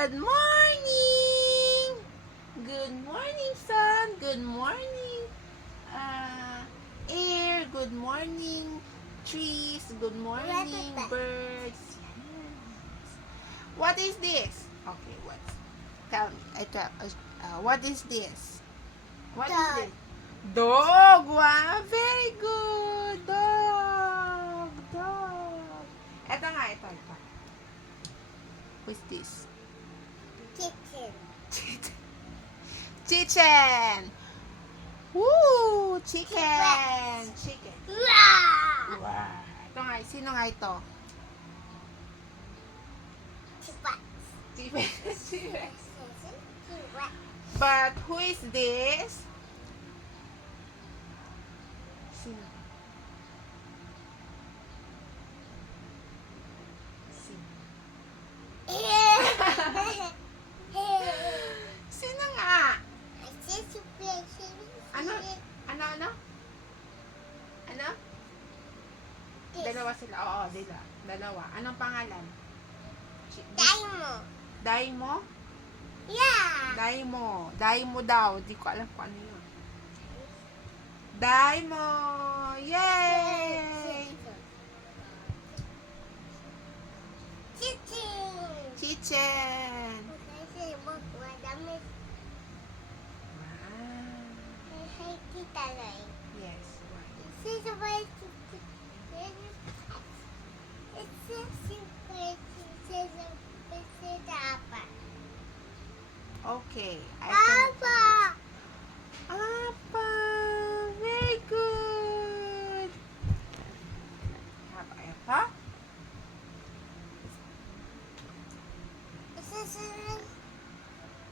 Good morning! Good morning, sun. Good morning, air. Good morning, trees. Good morning, birds. Yes. What is this? Okay, what? Tell me. What is this? What is Dog. this? Dog. Wow, very good. Dog. Dog. Ito nga, ito. What's this? Kitchen. Chicken. Woo! Chicken. Chicken. Wow! Wow. Ito nga, sino nga ito? Chipat. Chicken. Chicken. Chipat. But who is this? Sino? Sino? Sino nga? Ano? Ano? Ano? Ano? Dalawa sila. Oo, dalawa. Anong pangalan? Daimo. Daimo? Yeah. Daimo. Daimo daw. Di ko alam kung ano yun. Daimo! Yay! Kitchen. Chichen! Kasi madami. Wow. Kita lang. Yes. Right. This is why it's a secret. It's a apa. Okay. Apa. Apa! Very good! Apa? This is a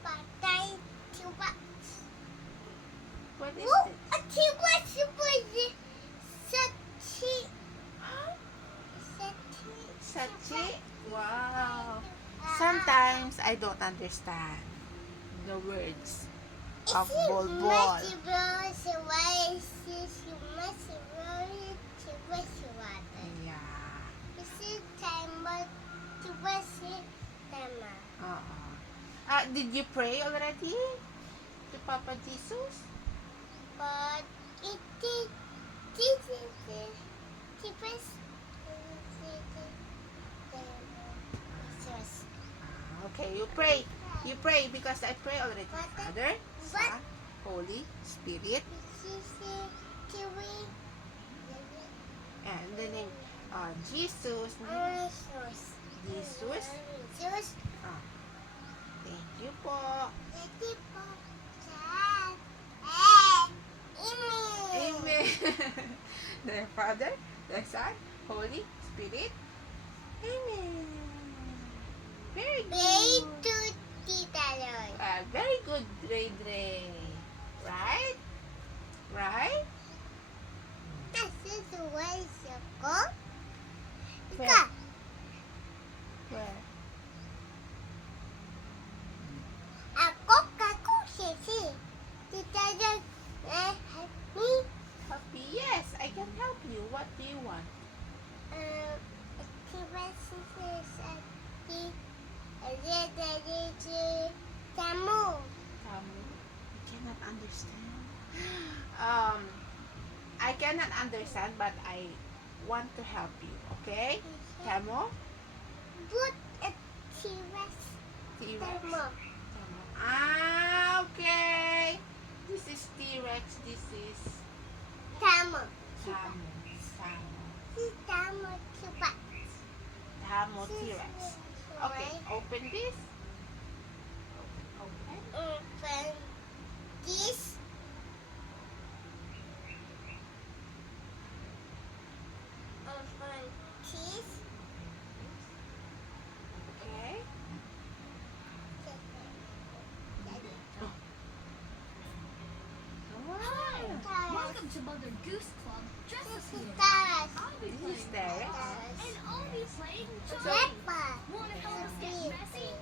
patay chupa. What is Oh, this? a chupa chupa. Sachi. Sachi? Wow. Sometimes I don't understand the words of Bolbol. Yeah. Did you pray already to Papa Jesus? But it Okay, you pray. You pray because I pray already. But- Father, Son, Holy Spirit, and the name Jesus. Jesus. Thank you po. Amen. The Father, the Son, Holy Spirit. Amen. Very good. Very good, Dre Dre. Right? Right? Where? Happy? Yes, I can help you. What do you want? Tamu. I cannot understand. I cannot understand, but I want to help you. Okay? Tamo? Put a T-Rex. T-Rex. Tamo. Okay. This is T-Rex. This is Tamo. Tamo. Tamo chupa. Tamo T-Rex. Okay, open this. Open. Open this. Open this. Okay. Wow. Welcome to Mother Goose Club. Just This as is here. Taras. I'll be This is playing Derek. cards, and I'll be playing Johnny. Peppa. Wanna help us get messy?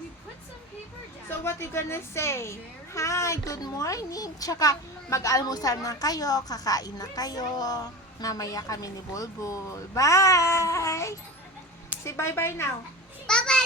We put some paper down. So what you gonna say? Hi, good morning. Tsaka mag-almusal na kayo, kakain na kayo. Mamaya kami ni Bulbul. Bye! Say bye-bye now. Bye-bye.